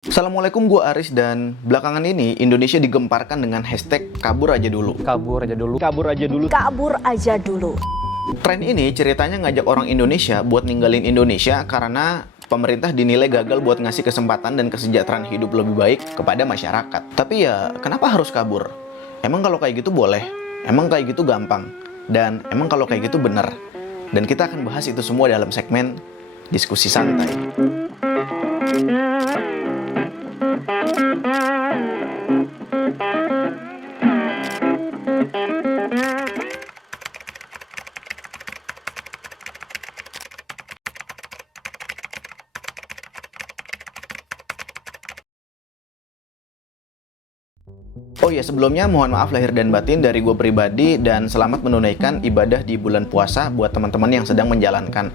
Assalamualaikum, gue Aris dan belakangan ini Indonesia digemparkan dengan hashtag kabur aja dulu. Kabur aja dulu. Kabur aja dulu. Kabur aja dulu. Tren ini ceritanya ngajak orang Indonesia buat ninggalin Indonesia karena pemerintah dinilai gagal buat ngasih kesempatan dan kesejahteraan hidup lebih baik kepada masyarakat. Tapi ya, kenapa harus kabur? Emang kalau kayak gitu boleh? Emang kayak gitu gampang? Dan emang kalau kayak gitu bener? Dan kita akan bahas itu semua dalam segmen Diskusi Santai. Oh ya, sebelumnya mohon maaf lahir dan batin dari gue pribadi dan selamat menunaikan ibadah di bulan puasa buat teman-teman yang sedang menjalankan.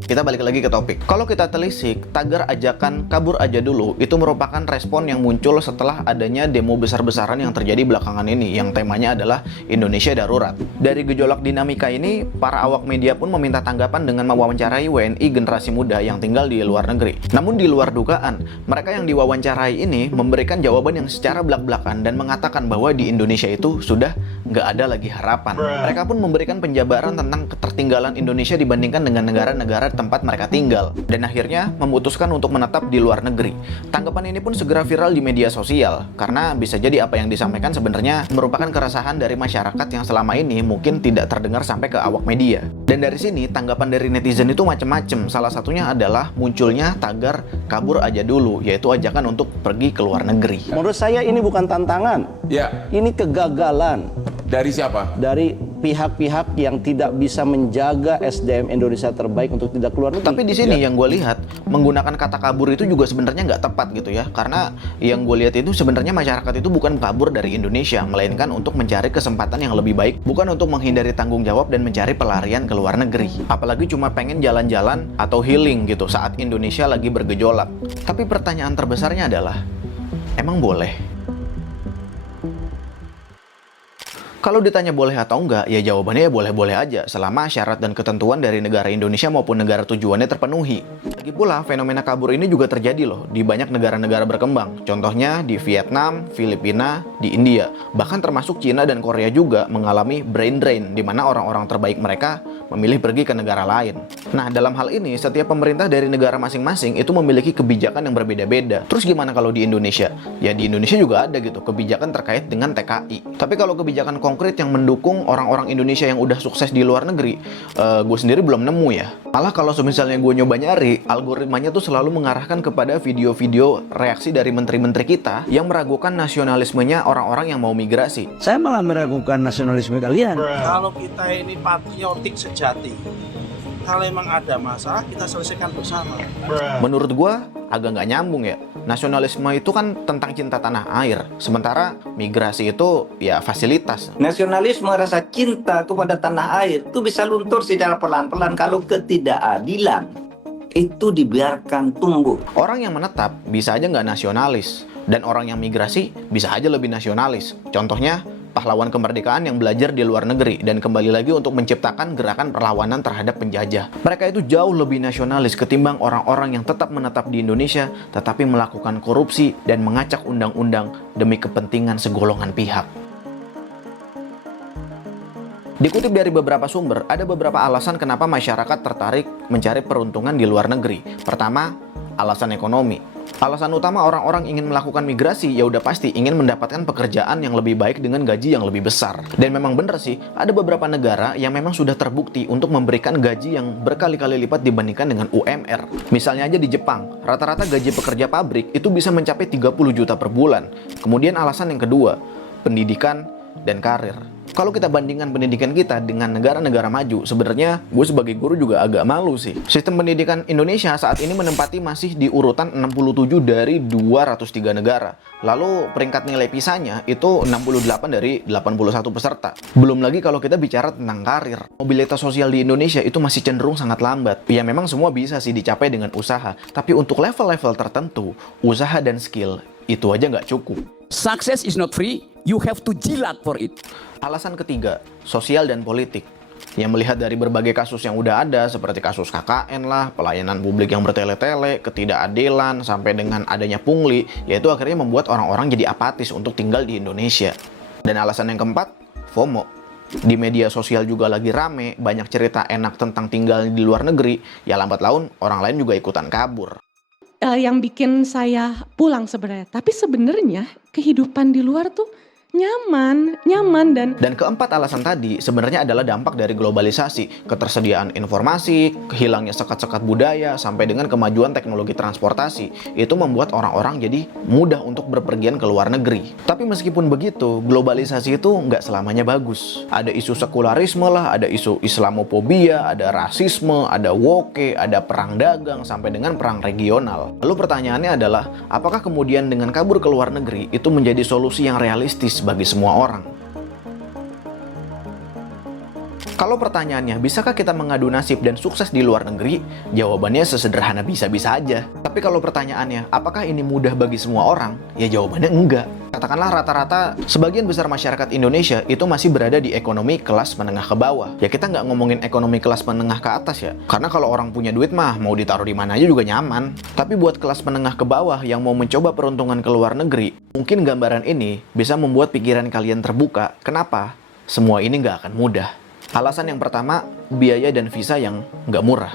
Kita balik lagi ke topik. Kalau kita telisik, tagar ajakan kabur aja dulu itu merupakan respon yang muncul setelah adanya demo besar-besaran yang terjadi belakangan ini, yang temanya adalah Indonesia Darurat. Dari gejolak dinamika ini, para awak media pun meminta tanggapan dengan mewawancarai WNI generasi muda yang tinggal di luar negeri. Namun di luar dugaan, mereka yang diwawancarai ini memberikan jawaban yang secara belak-belakan dan mengatakan bahwa di Indonesia itu sudah nggak ada lagi harapan. Mereka pun memberikan penjabaran tentang ketertinggalan Indonesia dibandingkan dengan negara-negara tempat mereka tinggal, dan akhirnya memutuskan untuk menetap di luar negeri. Tanggapan ini pun segera viral di media sosial, karena bisa jadi apa yang disampaikan sebenarnya merupakan keresahan dari masyarakat yang selama ini mungkin tidak terdengar sampai ke awak media. Dan dari sini, tanggapan dari netizen itu macam-macam. Salah satunya adalah munculnya tagar kabur aja dulu, yaitu ajakan untuk pergi ke luar negeri. Menurut saya ini bukan tantangan. Ya. Ini kegagalan Dari siapa? dari pihak-pihak yang tidak bisa menjaga SDM Indonesia terbaik untuk tidak keluar negeri. Tapi di sini yang gue lihat, menggunakan kata kabur itu juga sebenarnya nggak tepat gitu ya. Karena yang gue lihat itu sebenarnya masyarakat itu bukan kabur dari Indonesia, melainkan untuk mencari kesempatan yang lebih baik, bukan untuk menghindari tanggung jawab dan mencari pelarian ke luar negeri. Apalagi cuma pengen jalan-jalan atau healing gitu saat Indonesia lagi bergejolak. Tapi pertanyaan terbesarnya adalah, emang boleh? Kalau ditanya boleh atau enggak, ya jawabannya ya boleh-boleh aja, selama syarat dan ketentuan dari negara Indonesia maupun negara tujuannya terpenuhi. Lagi pula, fenomena kabur ini juga terjadi loh di banyak negara-negara berkembang. Contohnya di Vietnam, Filipina, di India. Bahkan termasuk Cina dan Korea juga mengalami brain drain, di mana orang-orang terbaik mereka memilih pergi ke negara lain. Nah, dalam hal ini, setiap pemerintah dari negara masing-masing itu memiliki kebijakan yang berbeda-beda. Terus gimana kalau di Indonesia? Ya di Indonesia juga ada gitu, kebijakan terkait dengan TKI. Tapi kalau kebijakan konkret yang mendukung orang-orang Indonesia yang udah sukses di luar negeri, gue sendiri belum nemu ya. Malah kalau misalnya gue nyoba nyari, algoritmanya tuh selalu mengarahkan kepada video-video reaksi dari menteri-menteri kita yang meragukan nasionalismenya orang-orang yang mau migrasi. Saya malah meragukan nasionalisme kalian. Kalau kita ini patriotik sejati, kalau emang ada masalah kita selesaikan bersama. Menurut gue agak nggak nyambung ya. Nasionalisme itu kan tentang cinta tanah air, sementara migrasi itu ya fasilitas. Nasionalisme, rasa cinta kepada tanah air itu bisa luntur secara pelan-pelan kalau ketidakadilan itu dibiarkan tumbuh. Orang yang menetap bisa aja nggak nasionalis, dan orang yang migrasi bisa aja lebih nasionalis. Contohnya, pahlawan kemerdekaan yang belajar di luar negeri dan kembali lagi untuk menciptakan gerakan perlawanan terhadap penjajah. Mereka itu jauh lebih nasionalis ketimbang orang-orang yang tetap menetap di Indonesia tetapi melakukan korupsi dan mengacak undang-undang demi kepentingan segolongan pihak. Dikutip dari beberapa sumber, ada beberapa alasan kenapa masyarakat tertarik mencari peruntungan di luar negeri. Pertama, alasan ekonomi. Alasan utama orang-orang ingin melakukan migrasi ya udah pasti ingin mendapatkan pekerjaan yang lebih baik dengan gaji yang lebih besar. Dan memang bener sih, ada beberapa negara yang memang sudah terbukti untuk memberikan gaji yang berkali-kali lipat dibandingkan dengan UMR. Misalnya aja di Jepang, rata-rata gaji pekerja pabrik itu bisa mencapai 30 juta per bulan. Kemudian alasan yang kedua, pendidikan dan karir. Kalau kita bandingkan pendidikan kita dengan negara-negara maju, sebenarnya gue sebagai guru juga agak malu sih. Sistem pendidikan Indonesia saat ini menempati masih di urutan 67 dari 203 negara. Lalu peringkat nilai PISA-nya itu 68 dari 81 peserta. Belum lagi kalau kita bicara tentang karir. Mobilitas sosial di Indonesia itu masih cenderung sangat lambat. Ya memang semua bisa sih dicapai dengan usaha. Tapi untuk level-level tertentu, usaha dan skill itu aja nggak cukup. Success is not free, you have to jilat for it. Alasan ketiga, sosial dan politik. Yang melihat dari berbagai kasus yang udah ada, seperti kasus KKN lah, pelayanan publik yang bertele-tele, ketidakadilan, sampai dengan adanya pungli, yaitu akhirnya membuat orang-orang jadi apatis untuk tinggal di Indonesia. Dan alasan yang keempat, FOMO. Di media sosial juga lagi rame, banyak cerita enak tentang tinggal di luar negeri, ya lambat laun orang lain juga ikutan kabur. Yang bikin saya pulang sebenarnya, tapi sebenarnya kehidupan di luar tuh nyaman Dan keempat alasan tadi sebenarnya adalah dampak dari globalisasi, ketersediaan informasi, hilangnya sekat-sekat budaya, sampai dengan kemajuan teknologi transportasi. Itu membuat orang-orang jadi mudah untuk berpergian ke luar negeri. Tapi meskipun begitu, globalisasi itu nggak selamanya bagus. Ada isu sekularisme lah, ada isu Islamophobia, ada rasisme, ada woke, ada perang dagang, sampai dengan perang regional. Lalu pertanyaannya adalah, apakah kemudian dengan kabur ke luar negeri itu menjadi solusi yang realistis bagi semua orang? Kalau pertanyaannya, bisakah kita mengadu nasib dan sukses di luar negeri? Jawabannya sesederhana bisa-bisa aja. Tapi kalau pertanyaannya, apakah ini mudah bagi semua orang? Ya jawabannya enggak. Katakanlah rata-rata sebagian besar masyarakat Indonesia itu masih berada di ekonomi kelas menengah ke bawah. Ya kita nggak ngomongin ekonomi kelas menengah ke atas ya. Karena kalau orang punya duit mah mau ditaruh di mana aja juga nyaman. Tapi buat kelas menengah ke bawah yang mau mencoba peruntungan ke luar negeri, mungkin gambaran ini bisa membuat pikiran kalian terbuka. Kenapa? Semua ini nggak akan mudah. Alasan yang pertama, biaya dan visa yang nggak murah.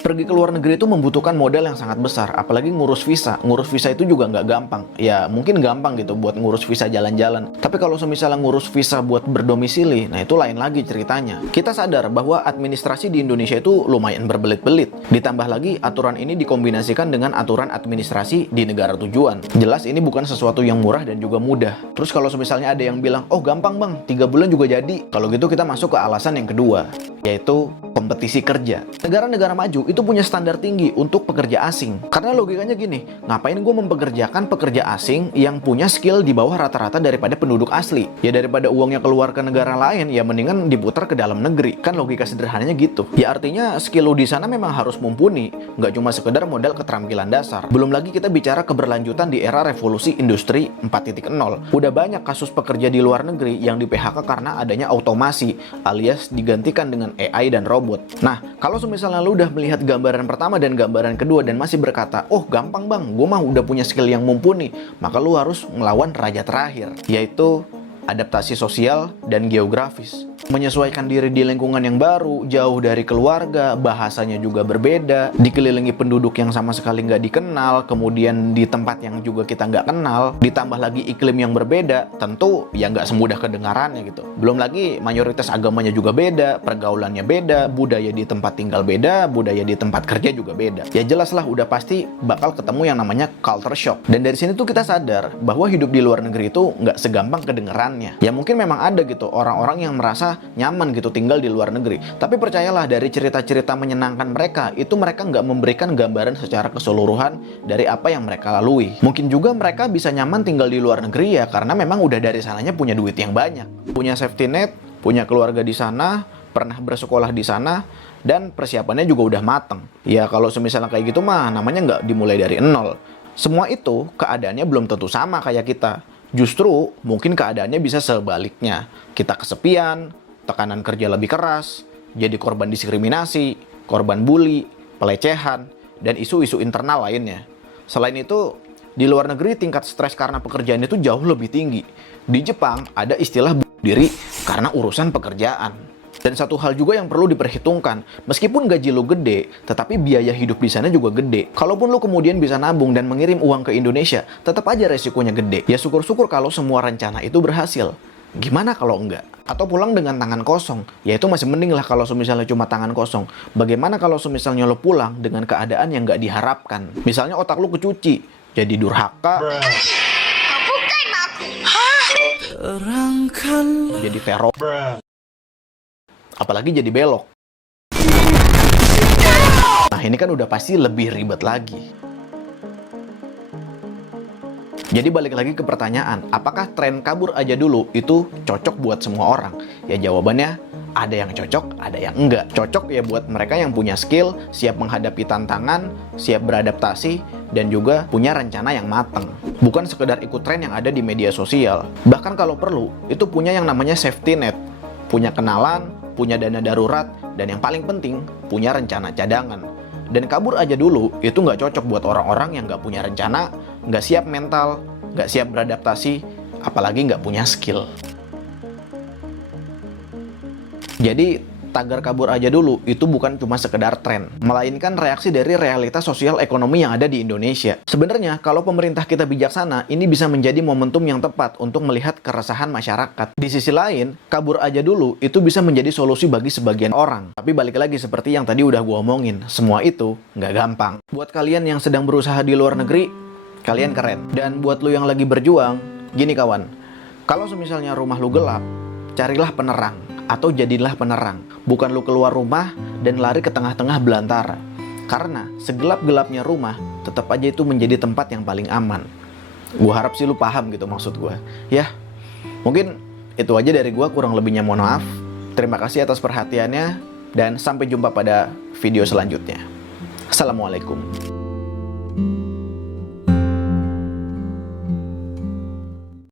Pergi ke luar negeri itu membutuhkan modal yang sangat besar, apalagi ngurus visa. Ngurus visa itu juga nggak gampang. Ya mungkin gampang gitu buat ngurus visa jalan-jalan. Tapi kalau misalnya ngurus visa buat berdomisili, nah itu lain lagi ceritanya. Kita sadar bahwa administrasi di Indonesia itu lumayan berbelit-belit. Ditambah lagi aturan ini dikombinasikan dengan aturan administrasi di negara tujuan. Jelas ini bukan sesuatu yang murah dan juga mudah. Terus kalau misalnya ada yang bilang, oh gampang bang, 3 bulan juga jadi. Kalau gitu kita masuk ke alasan yang kedua, yaitu kompetisi kerja. Negara-negara maju itu punya standar tinggi untuk pekerja asing. Karena logikanya gini, ngapain gue mempekerjakan pekerja asing yang punya skill di bawah rata-rata daripada penduduk asli? Ya daripada uangnya keluar ke negara lain, ya mendingan diputar ke dalam negeri. Kan logika sederhananya gitu. Ya artinya skill lo di sana memang harus mumpuni, nggak cuma sekedar modal keterampilan dasar. Belum lagi kita bicara keberlanjutan di era revolusi industri 4.0. Udah banyak kasus pekerja di luar negeri yang di PHK karena adanya automasi, alias digantikan dengan AI dan robot. Nah, kalau misalnya lu udah melihat gambaran pertama dan gambaran kedua dan masih berkata, oh gampang bang, gue mah udah punya skill yang mumpuni, maka lu harus melawan raja terakhir, yaitu adaptasi sosial dan geografis. Menyesuaikan diri di lingkungan yang baru, jauh dari keluarga, bahasanya juga berbeda, dikelilingi penduduk yang sama sekali nggak dikenal, kemudian di tempat yang juga kita nggak kenal, ditambah lagi iklim yang berbeda, tentu ya nggak semudah kedengarannya gitu. Belum lagi mayoritas agamanya juga beda, pergaulannya beda, budaya di tempat tinggal beda, budaya di tempat kerja juga beda. Ya jelas lah udah pasti bakal ketemu yang namanya culture shock. Dan dari sini tuh kita sadar bahwa hidup di luar negeri itu nggak segampang kedengarannya. Ya mungkin memang ada gitu orang-orang yang merasa nyaman gitu tinggal di luar negeri. Tapi percayalah, dari cerita-cerita menyenangkan mereka, itu mereka nggak memberikan gambaran secara keseluruhan dari apa yang mereka lalui. Mungkin juga mereka bisa nyaman tinggal di luar negeri ya karena memang udah dari sananya punya duit yang banyak, punya safety net, punya keluarga di sana, pernah bersekolah di sana, dan persiapannya juga udah mateng. Ya kalau misalnya kayak gitu mah namanya nggak dimulai dari nol. Semua itu keadaannya belum tentu sama kayak kita. Justru mungkin keadaannya bisa sebaliknya. Kita kesepian, tekanan kerja lebih keras, jadi korban diskriminasi, korban bully, pelecehan, dan isu-isu internal lainnya. Selain itu, di luar negeri tingkat stres karena pekerjaan itu jauh lebih tinggi. Di Jepang ada istilah bunuh diri karena urusan pekerjaan. Dan satu hal juga yang perlu diperhitungkan, meskipun gaji lo gede, tetapi biaya hidup di sana juga gede. Kalaupun lo kemudian bisa nabung dan mengirim uang ke Indonesia, tetap aja resikonya gede. Ya syukur-syukur kalau semua rencana itu berhasil. Gimana kalau enggak? Atau pulang dengan tangan kosong? Ya itu masih mending lah kalau misalnya cuma tangan kosong. Bagaimana kalau misalnya lo pulang dengan keadaan yang nggak diharapkan? Misalnya otak lo kecuci, jadi durhaka, jadi teror, apalagi jadi belok. Nah ini kan udah pasti lebih ribet lagi. Jadi balik lagi ke pertanyaan, apakah tren kabur aja dulu itu cocok buat semua orang? Ya jawabannya, ada yang cocok, ada yang enggak. Cocok ya buat mereka yang punya skill, siap menghadapi tantangan, siap beradaptasi, dan juga punya rencana yang mateng. Bukan sekedar ikut tren yang ada di media sosial. Bahkan kalau perlu, itu punya yang namanya safety net. Punya kenalan, punya dana darurat, dan yang paling penting, punya rencana cadangan. Dan kabur aja dulu, itu nggak cocok buat orang-orang yang nggak punya rencana, nggak siap mental, nggak siap beradaptasi, apalagi nggak punya skill. Jadi, tagar kabur aja dulu itu bukan cuma sekedar tren, melainkan reaksi dari realitas sosial ekonomi yang ada di Indonesia. Sebenarnya, kalau pemerintah kita bijaksana, ini bisa menjadi momentum yang tepat untuk melihat keresahan masyarakat. Di sisi lain, kabur aja dulu itu bisa menjadi solusi bagi sebagian orang. Tapi balik lagi seperti yang tadi udah gua omongin, semua itu nggak gampang. Buat kalian yang sedang berusaha di luar negeri, kalian keren. Dan buat lu yang lagi berjuang, gini kawan, kalau misalnya rumah lu gelap, carilah penerang. Atau jadilah penerang, bukan lu keluar rumah dan lari ke tengah-tengah belantara. Karena segelap-gelapnya rumah, tetap aja itu menjadi tempat yang paling aman. Gua harap sih lu paham gitu maksud gua. Ya, mungkin itu aja dari gua, kurang lebihnya mohon maaf. Terima kasih atas perhatiannya, dan sampai jumpa pada video selanjutnya. Assalamualaikum.